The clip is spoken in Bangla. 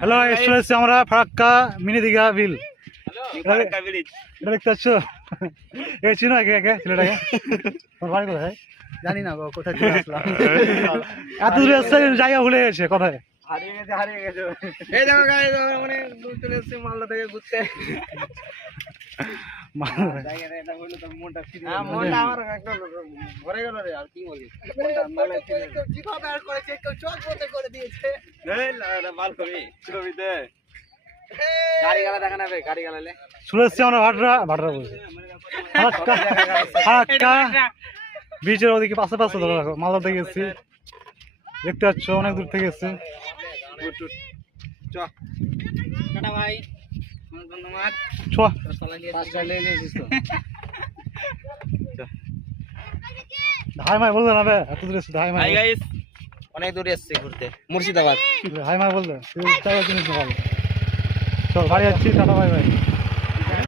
হ্যালো, চলে এসেছি আমরা ফারাক্কা মিনি দীঘা বিল। এটা দেখতে পাচ্ছ? এ চিনো একে একে ছেলেটাকে? তোমার বাড়ি কোথায়? জানি না বাবা, কোথায় চলে আসলাম। এত দূরে এসছে জায়গা ভুলে গেছে কোথায়। হারিয়ে গেছে। এই দেখো গাইস, আমরা মানে দূর চলে এসেছি মালদা থেকে ঘুরতে। জায়গাটা এটা হলো তো মনটা ফ্রি। মনটা আমার একটা ভরে গেল রে, আর কি বলি। মনটা মানে যেভাবে আর করেছে কেউ চোখ বন্ধ করে দিয়েছে। এই না মাল কবি ছবিতে গাড়ি গালা দেখা না বে, গাড়ি গালালে চলে এসছি আমরা ভাটরা বলছি ফারাক্কা বিচের ওদিকে পাশে পাশে ধরে রাখো। মালদা থেকে এসেছি, দেখতে পাচ্ছ অনেক দূর থেকে এসেছি। টাটা ভাই, ধন্যবাদ। ছ হাই মাই বললে না বে, এত দূরে এসেছি। হাই মাই গাইস, অনেক দূরে এসেছি ঘুরতে, মুর্শিদাবাদ। হাই মাই বললে চাই জিনিস ভালো। চল বাড়ি যাচ্ছি, টাটা বাই বাই।